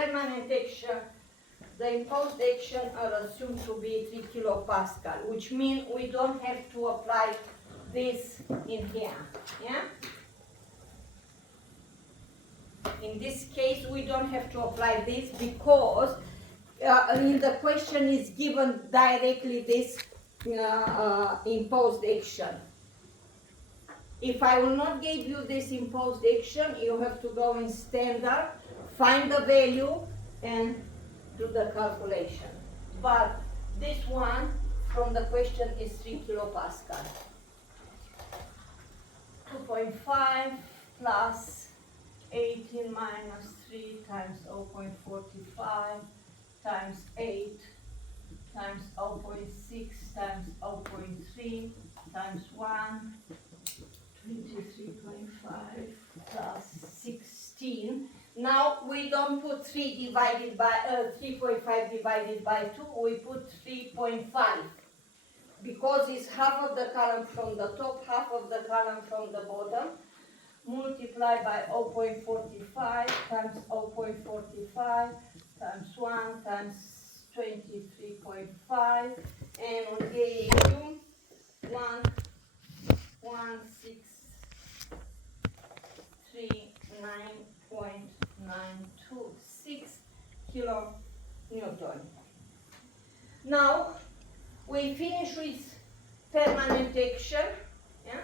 permanent action, the imposed action are assumed to be 3 kilopascal, which means we don't have to apply this in here, yeah? In this case, we don't have to apply this because in the question is given directly this imposed action. If I will not give you this imposed action, you have to go in standard, find the value, and do the calculation. But this one from the question is 3 kilopascal. 2.5 plus 18 minus 3 times 0.45 times 8 times 0.6 times 0.3 times 1, 23.5 plus 16. Now we don't put 3 divided by 3.5 divided by 2, we put 3.5 because it's half of the column from the top, half of the column from the bottom. Multiply by 0.45 times 0.45 times 1 times 23.5, and on AAU 11639.926 kilonewton. Now we finish with permanent action. Yeah?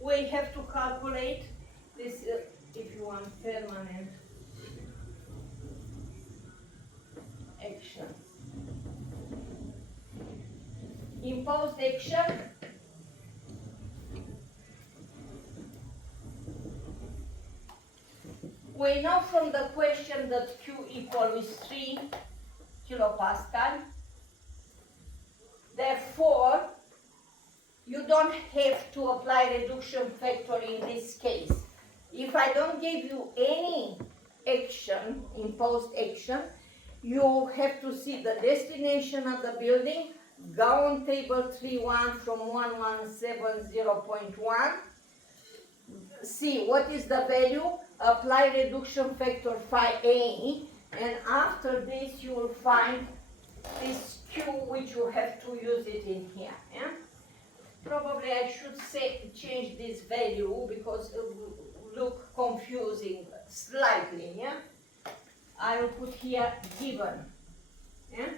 We have to calculate this if you want permanent action. Imposed action. We know from the question that Q equal is 3 kilopascal. Therefore, you don't have to apply reduction factor in this case. If I don't give you any action, imposed action, you have to see the destination of the building, go on table 3.1 from 1170.1, see what is the value, apply reduction factor phi A, and after this you will find this Q which you have to use it in here. Yeah? Probably I should change this value because it will look confusing slightly. Yeah? I will put here given. Yeah?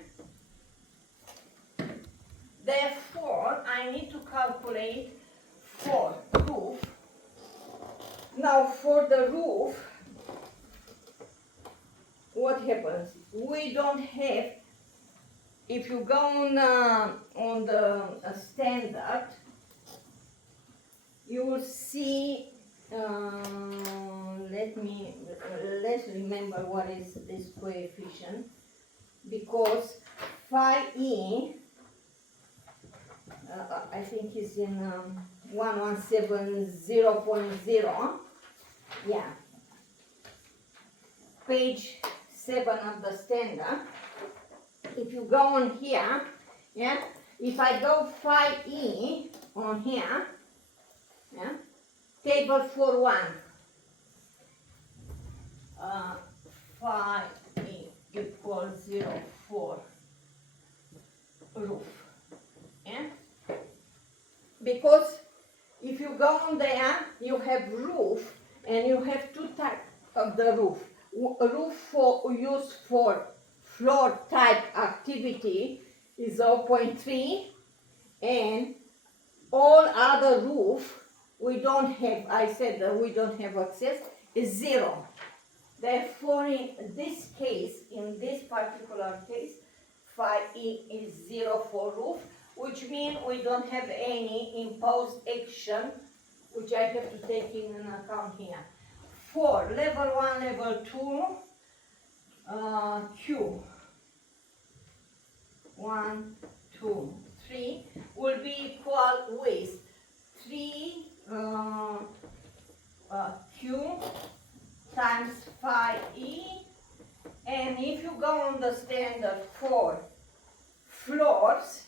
Therefore, I need to calculate for roof. Now for the roof, what happens? We don't have, if you go on the standard, you will see, let's remember what is this coefficient, because phi E, I think is in 1170.0, yeah, page 7 of the standard. If you go on here, yeah, if I go phi E on here, yeah, table 4.1, phi E equals 0.4 roof, yeah, because if you go on there, you have roof, and you have two types of the roof. A roof for use for floor type activity is 0.3, and all other roof we don't have, I said that we don't have access, is 0. Therefore, in this case, in this particular case, phi E is 0 for roof, which means we don't have any imposed action, which I have to take in an account here. For level 1, level 2, Q 1, 2, 3 will be equal with 3 Q times phi E, and if you go on the standard for floors,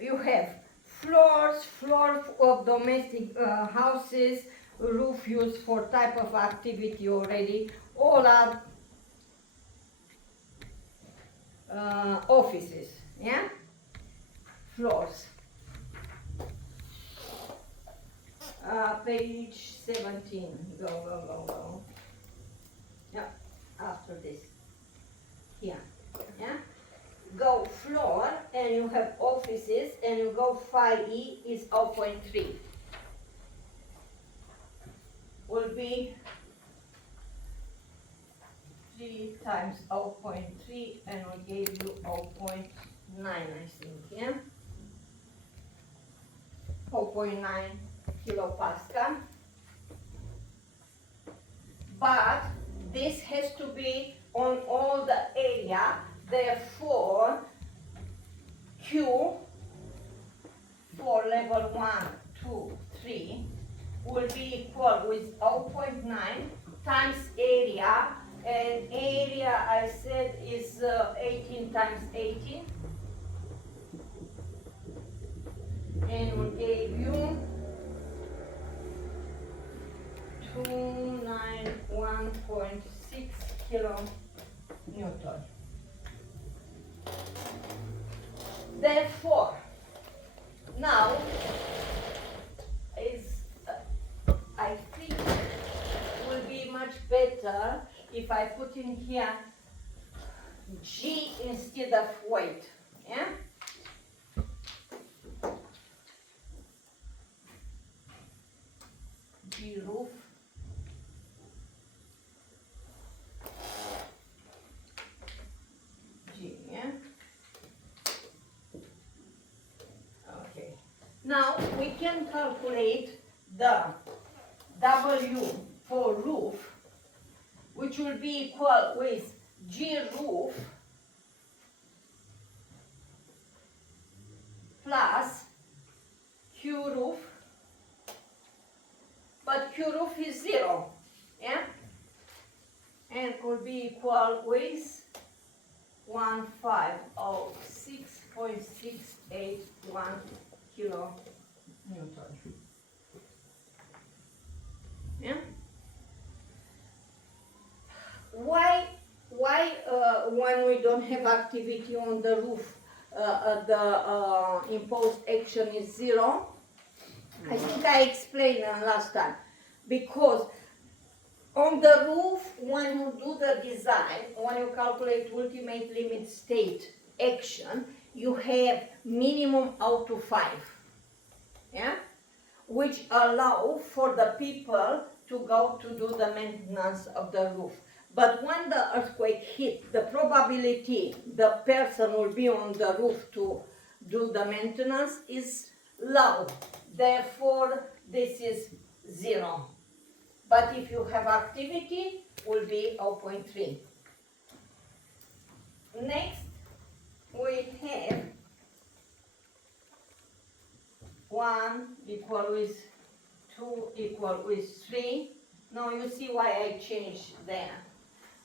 you have Floor of domestic houses, roof used for type of activity already, all are offices, yeah? Floors. Page 17, go. Yeah, after this, here, yeah? Go floor, and you have offices, and you go phi E is 0.3. Will be 3 times 0.3, and we gave you 0.9, I think, yeah? 0.9 kilopascal. But this has to be on all the area, therefore Q for level 1, 2, 3 will be equal with 0.9 times area, and area I said is 18 times 18, and we gave you 291.6 kilonewton. Therefore, now is I think will be much better if I put in here G instead of weight. Yeah? G roof. G, yeah? Okay. Now we can calculate the W for roof, which will be equal with G roof plus Q roof, but Q roof is 0, yeah? And will be equal with 1506.681 kilonewton. Yeah? Why when we don't have activity on the roof, the imposed action is 0? I think I explained last time. Because on the roof, when you do the design, when you calculate ultimate limit state action, you have minimum out to 5, yeah? Which allow for the people to go to do the maintenance of the roof. But when the earthquake hit, the probability the person will be on the roof to do the maintenance is low. Therefore, this is 0. But if you have activity, will be 0.3. Next, we have 1 equal with 2 equal with 3. Now you see why I changed there.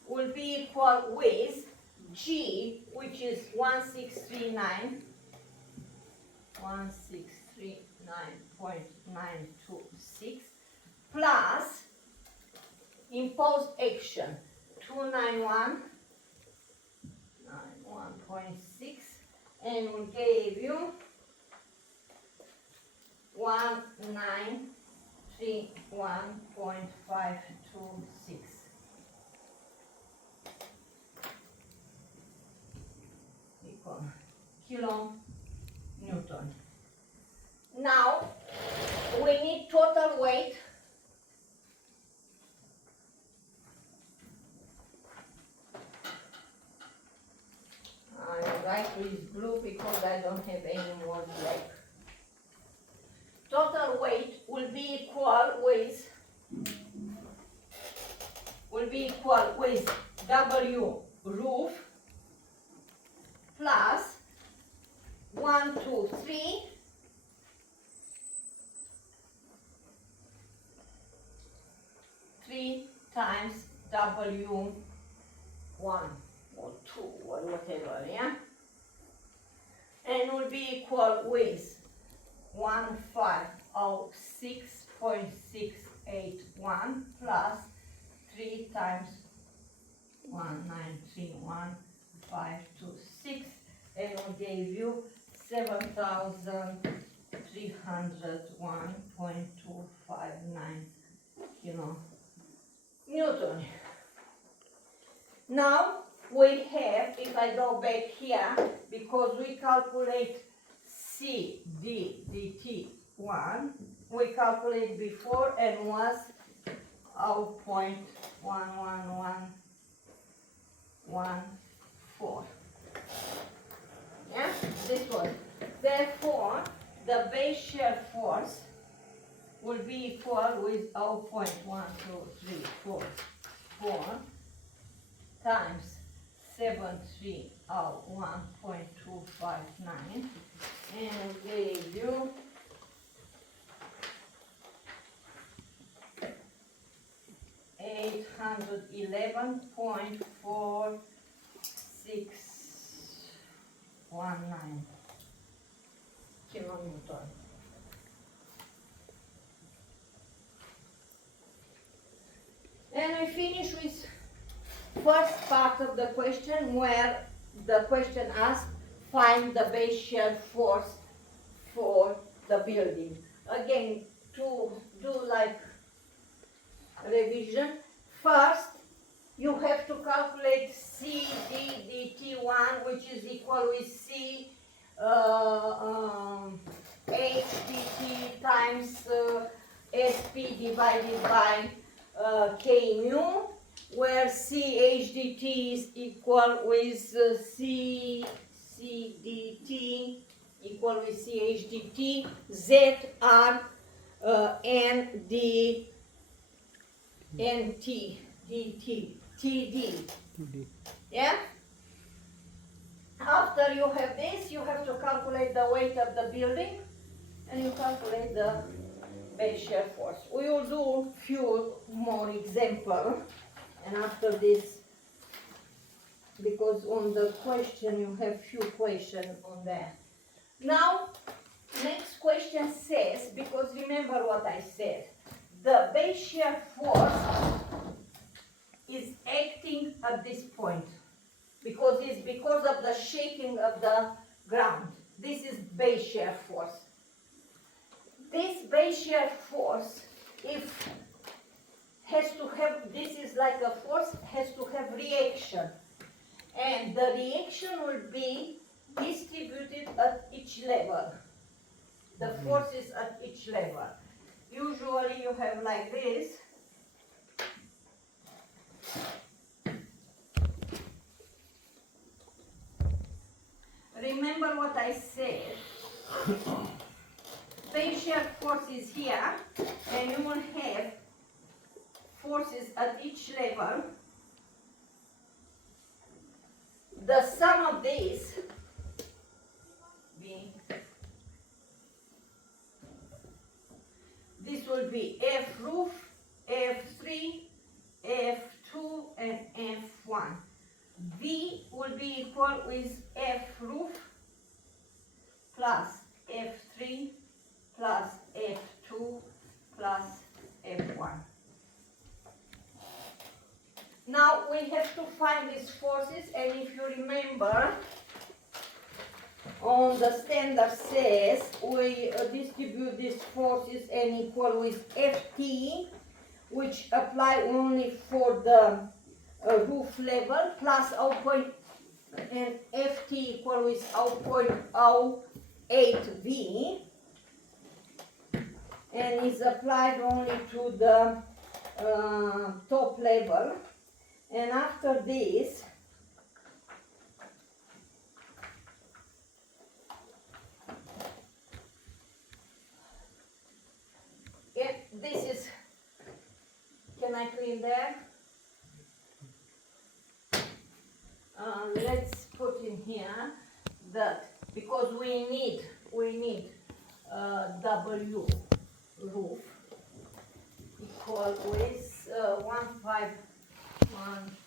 Will be equal with G, which is 1639.926 plus imposed action 291.6, and we gave you 1931.526 equal kilonewton. Now we need total weight. I write with blue because I don't have any more black. Total weight will be equal with W roof plus 1, 2, 3 times W1 or 2 or whatever, yeah? And will be equal with 1506.681 plus 3 times 1931526, and we gave you 7301.259 kilonewton. Now we have, if I go back here, because we calculate C D dt1, we calculate before and was 0.11114. Yeah, this one. Therefore, the base shear force will be equal with 0.12344 times 7301.259, and gave you 811.4619 kilonewton. And we finish with first part of the question, where the question asks, find the base shear force for the building. Again, to do like revision, first you have to calculate C D dt1, which is equal with C H dt times SP divided by K mu, where C H dt is equal with C dt equal with C H dt, Z R N D N T dt TD. Yeah? After you have this, you have to calculate the weight of the building, and you calculate the base shear force. We will do few more examples, and after this, because on the question you have few questions on that. Now, next question says, because remember what I said, the base shear force is acting at this point, because it's because of the shaking of the ground. This is base shear force. This base shear force, if has to have, this is like a force, has to have reaction, and the reaction will be distributed at each level. The forces at each level. Usually you have like this. Remember what I said. Base shear force is here, and you will have forces at each level. The sum of these will be F roof, F3, F2, and F1. V will be equal with F roof plus F3 plus F2 plus F1. Now we have to find these forces, and if you remember, on the standard says we distribute these forces and equal with Ft, which apply only for the roof level, plus 0. And Ft equal with 0.08V, and is applied only to the top level. And after this, this is, can I clean there? Let's put in here that, because we need W roof equal with 151